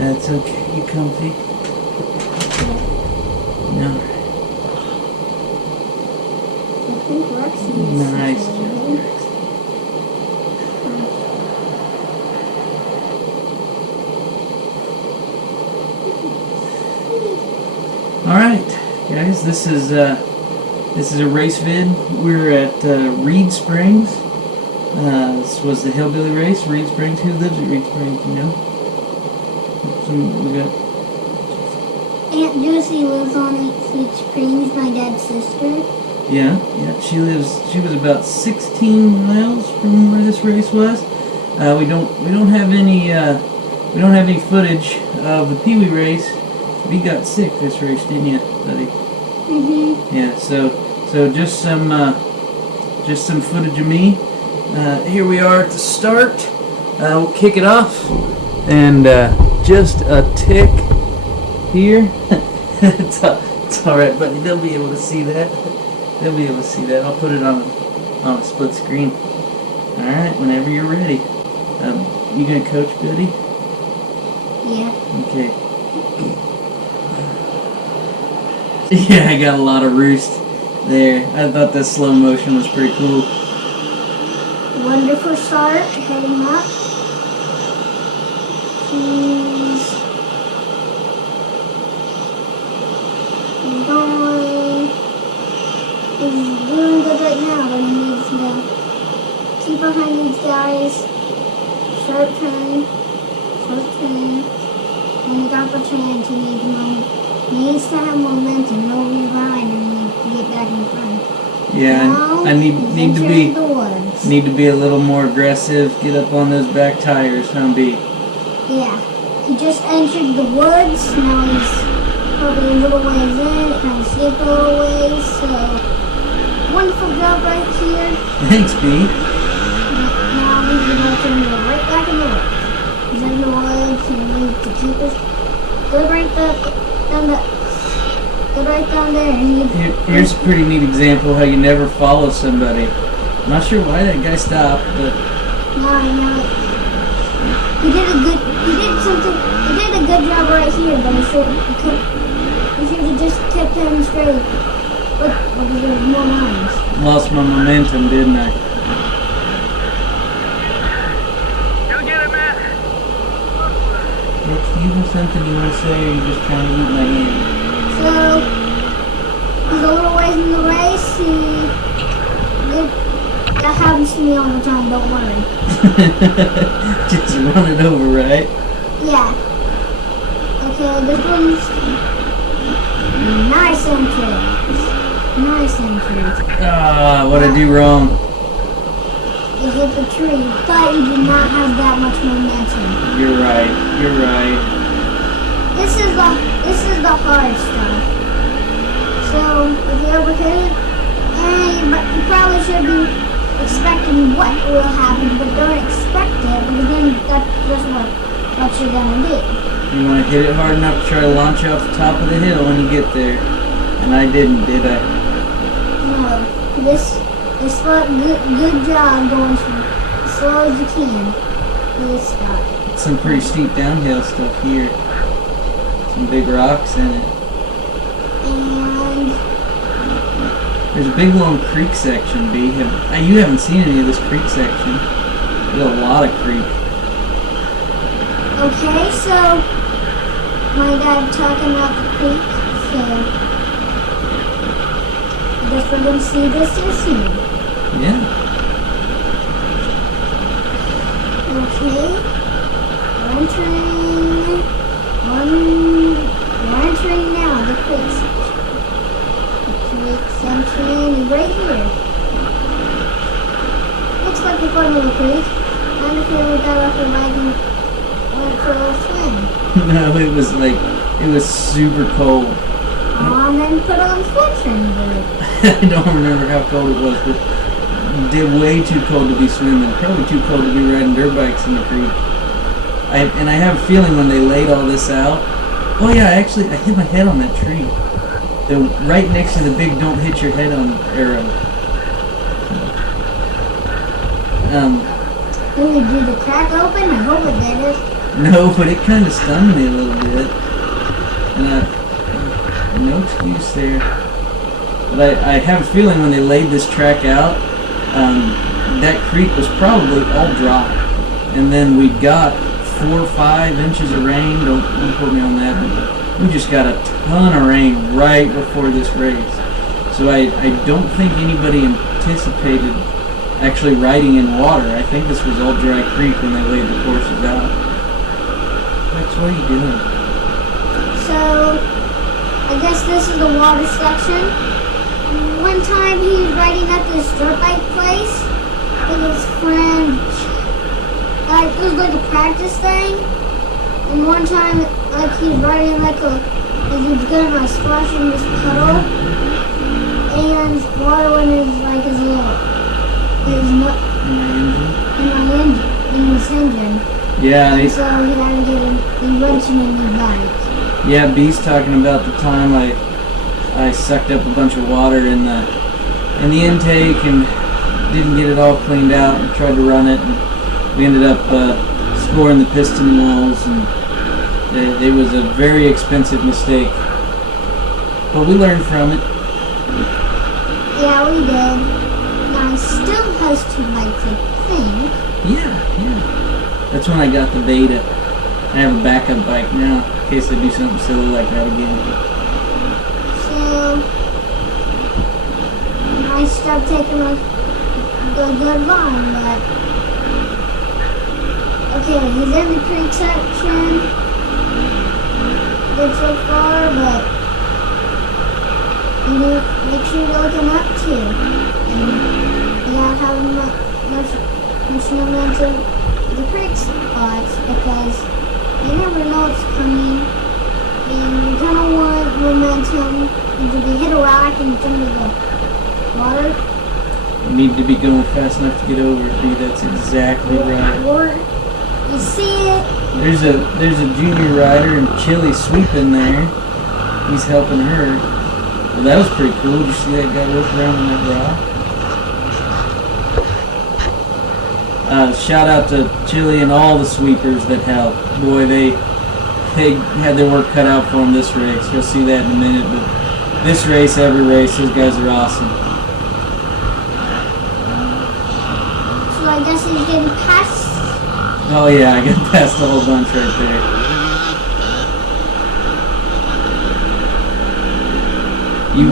That's okay. You comfy? No. I think Lexi is Nice job. All right, guys. This is a race vid. We're at Reed Springs. This was the Hillbilly race. Reed Springs. Who lives at Reed Springs? You know. We got. Aunt Josie lives on Reed Springs, my dad's sister. Yeah. She was about 16 miles from where this race was. We don't have any footage of the PeeWee race. We got sick this race, didn't you, buddy? Mhm. Yeah. So just some footage of me. Here we are at the start. We'll kick it off, and just a tick here. It's all right, buddy. They'll be able to see that. I'll put it on a split screen. All right. Whenever you're ready. You gonna coach, buddy? Yeah. Okay. Yeah, I got a lot of roost there. I thought the slow motion was pretty cool. Wonderful start, heading up. He's going. He's doing good right now, but he needs to keep behind these guys. Short turn. And he got the chance. He needs to have momentum, no reride, and to get back in front. Yeah, Now, I need to be the woods. need to be a little more aggressive. Get up on those back tires, huh, B? Yeah, he just entered the woods. Now he's probably a little ways in, kind of skipped a little ways. So wonderful job right here. Thanks, B. Now he's going to go right back in the woods. He's in the woods. He needs to keep us. Go right down there. Here's a pretty neat example of how you never follow somebody. I'm not sure why that guy stopped, but No. He did a good job right here, but he should have just kept him straight. But there was more lines. lost my momentum, didn't I? Go get it, Matt. Rich, do you have something you want to say, or are you just trying to eat my hand? So he's a little ways in the race. That happens to me all the time. Don't worry. Just run it over, right? Yeah. Okay, this one's nice entrance. Ah, what'd I do wrong? You hit the tree, but you do not have that much momentum. You're right. This is the hard stuff. So if you ever hit it, you probably should be expecting what will happen, but don't expect it, because then that's just what you're gonna do. You want to hit it hard enough to try to launch you off the top of the hill when you get there. And I didn't, did I? No, this good job going as slow as you can. Please stop. Some pretty steep downhill stuff here. Some big rocks in it. And There's a big long creek section, B. You haven't seen any of this creek section. There's a lot of creek. okay, so my dad talking about the creek, so I guess we're gonna see this here soon. Yeah. Okay, we're entering now the creek section. The creek section is right here. Looks like we're going to the creek. I wonder if we ever got off the wagon went for a little swim. No, it was super cold. And then put on sweatshirt. I don't remember how cold it was, but way too cold to be swimming. Probably too cold to be riding dirt bikes in the creek. I have a feeling when they laid all this out. Oh yeah, actually, I hit my head on that tree. Right next to the big "Don't hit your head on" arrow. Did the crack open? I hope it did. No, but it kind of stunned me a little bit. And no excuse there. But I have a feeling when they laid this track out, that creek was probably all dry. And then we got 4 or 5 inches of rain. Don't quote me on that. But we just got a ton of rain right before this race. So I don't think anybody anticipated actually riding in water. I think this was all dry creek when they laid the courses out. Max, what are you doing? So, I guess this is the water section. One time he was riding at this dirt bike place with his friend. Like, it was like a practice thing. And one time, like, he was riding like he was gonna splash in this puddle. And water went in his little, in his engine. Yeah, And so he had to get he went to a new bike. yeah. B's talking about the time I sucked up a bunch of water in the intake and didn't get it all cleaned out and tried to run it, and we ended up scoring the piston walls, and it was a very expensive mistake. But we learned from it. Yeah, we did. Now he still has 2 bikes, I think. Yeah. That's when I got the Beta. I have a backup bike now in case I do something silly like that again. So I stopped taking a good line, but okay, he's in the creek section. Good so far, but you need to make sure you're looking up too. And you gotta have much momentum the creek spots because you never know what's coming. And you're gonna want momentum and to be hit a rock and jump into the water. You need to be going fast enough to get over it, B. That's exactly right. Or you see it. There's a junior rider and Chili sweeping there. He's helping her. Well, that was pretty cool. Did you see that guy look around on that rock? Shout out to Chili and all the sweepers that helped. Boy, they had their work cut out for them this race. You'll see that in a minute. But this race, every race, those guys are awesome. So I guess he's getting past. Oh yeah, I got past the whole bunch right there. You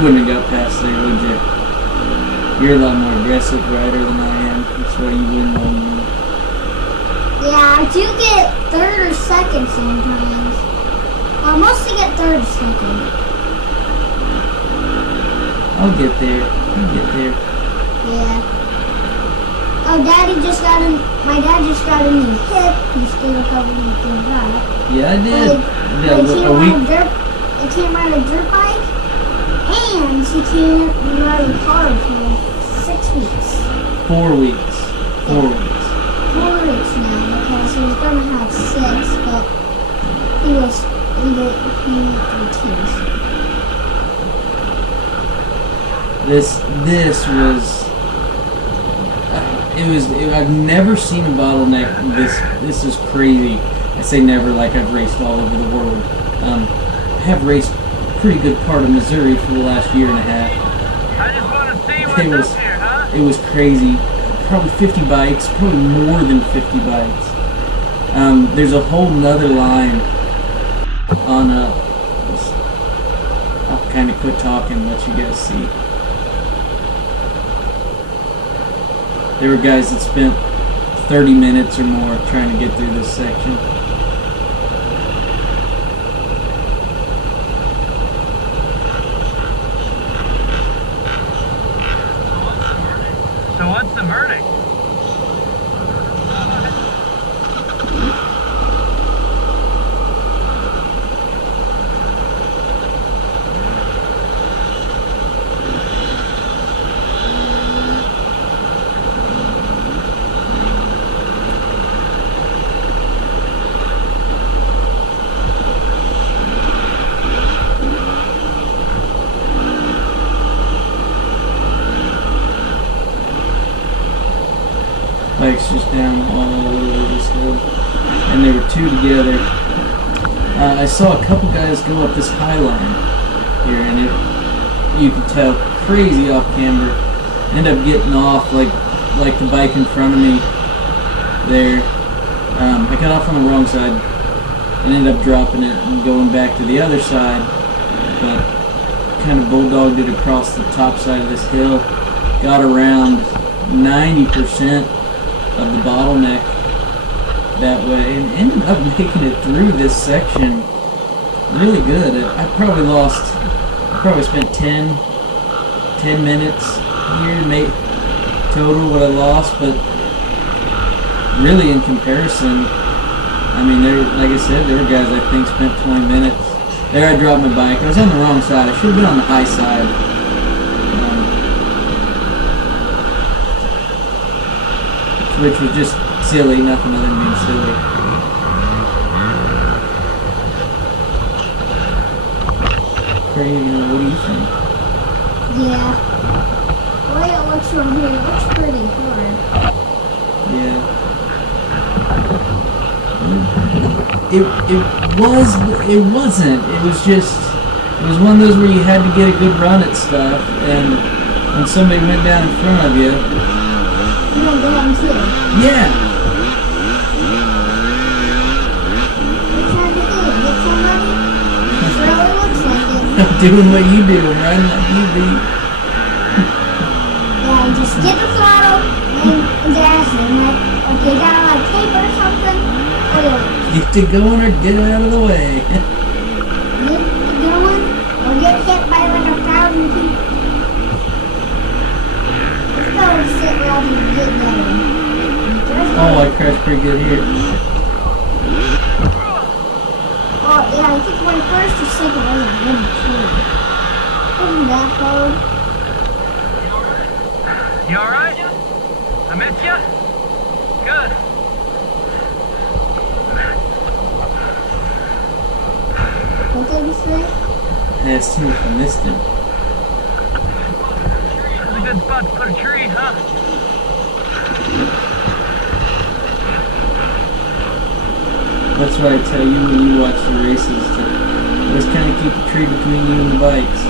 wouldn't have got past there, would you? You're a lot more aggressive rider than I am. That's why you win more than me. Yeah, I do get 3rd or 2nd sometimes. I mostly get 3rd or 2nd. I'll get there. I'll get there. Yeah. Oh, my dad just got a new hip. He's still recovering from that. Yeah, I did. But he can't ride a dirt bike, and he can't ride a car for 6 weeks. 4 weeks. 4 weeks. 4 weeks now, because he was going to have 6, but he went through tears. This was. I've never seen a bottleneck. This is crazy. I say never like I've raced all over the world. I have raced a pretty good part of Missouri for the last year and a half. I just want to see what's up here, huh? It was crazy. Probably 50 bikes, probably more than 50 bikes. There's a whole nother line on I'll kind of quit talking and let you guys see. There were guys that spent 30 minutes or more trying to get through this section. So what's the verdict? Bikes just down all over this hill. And there were I saw a couple guys go up this high line here, and you can tell crazy off camber. End up getting off like the bike in front of me there. I got off on the wrong side and ended up dropping it and going back to the other side, but kind of bulldogged it across the top side of this hill. Got around 90% of the bottleneck that way and ended up making it through this section really good. I probably spent 10 minutes here total what I lost, but really in comparison, I mean, like I said, there were guys I think spent 20 minutes. There I dropped my bike. I was on the wrong side. I should have been on the high side. Which was just silly, nothing other than being silly. Crazy, what do you think? Yeah. The way it looks from here, it looks pretty hard. Yeah. It wasn't. It was one of those where you had to get a good run at stuff, and when somebody went down in front of you, you don't go on too. yeah. What are you trying to do? Get somebody? It really looks like it. I'm doing what you do, I'm riding like you do. Yeah, just get the throttle and dash it. Like, you got like tape or something. Get to going or get out of the way. Get going or get hit by like 1,000 people. Let's go and sit rather than get going. Oh, I crashed pretty good here. Oh, yeah, I think my first or second wasn't good too. Wasn't that hard? You alright? I missed you? Good. What did you say? I asked him if I missed him. That's a good spot to put a tree, huh? That's what I tell you when you watch the races, to always kind of keep a tree between you and the bikes.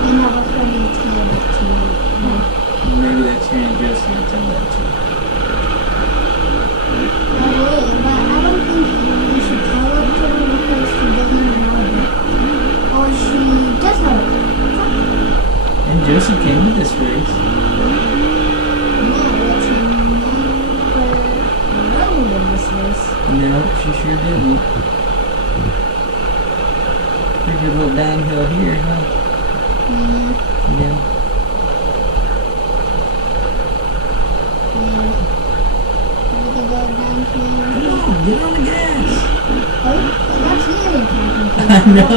I never heard you tell that to me. Maybe that's your Aunt Josie will tell that to you. No way, but I don't think you should tell it to her because she doesn't know it. Or she does know it. And Josie came to this race. No, she sure didn't. Pretty good little downhill here, huh? Yeah. Yeah. We can go down here. Come on, get on the gas. Oh, that's you talking to. I know.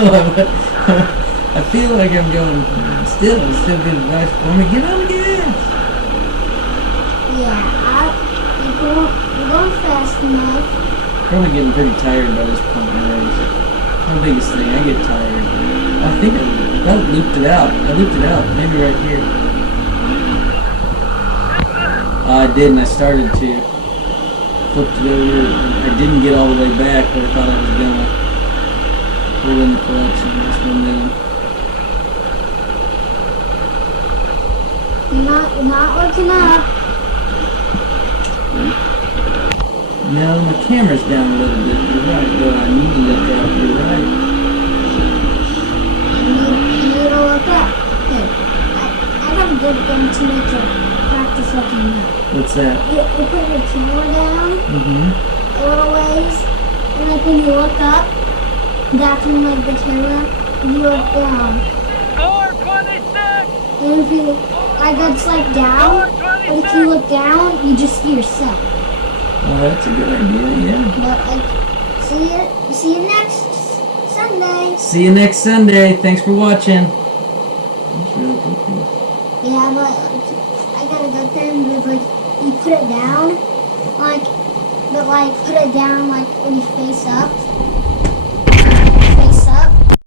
I feel like I'm going still good advice for me. Get on the gas. Yeah, you're going fast enough. Probably getting pretty tired by this point in the race. My biggest thing, I get tired. I think I about looped it out. I looped it out, maybe right here. I didn't. I started to. Flipped it over. I didn't get all the way back, but I thought I was gonna pull in the clutch and just one down. You're not looking up. No, my camera's down a little bit. You're right, though. I need to look up. You're right. You need to look up. Hey, I got a good thing to make you practice looking up. What's that? You put your camera down Mm-hmm. a little ways, and like when you look up, that's when like the camera, and you look down. 426! And if you, like that's like down, but if you look down, you just see yourself. Oh, that's a good idea, yeah. But like, see you next Sunday. See you next Sunday. Thanks for watching. That's really cool. Yeah, but I got a good thing because like you put it down, like, but like put it down like when you face up.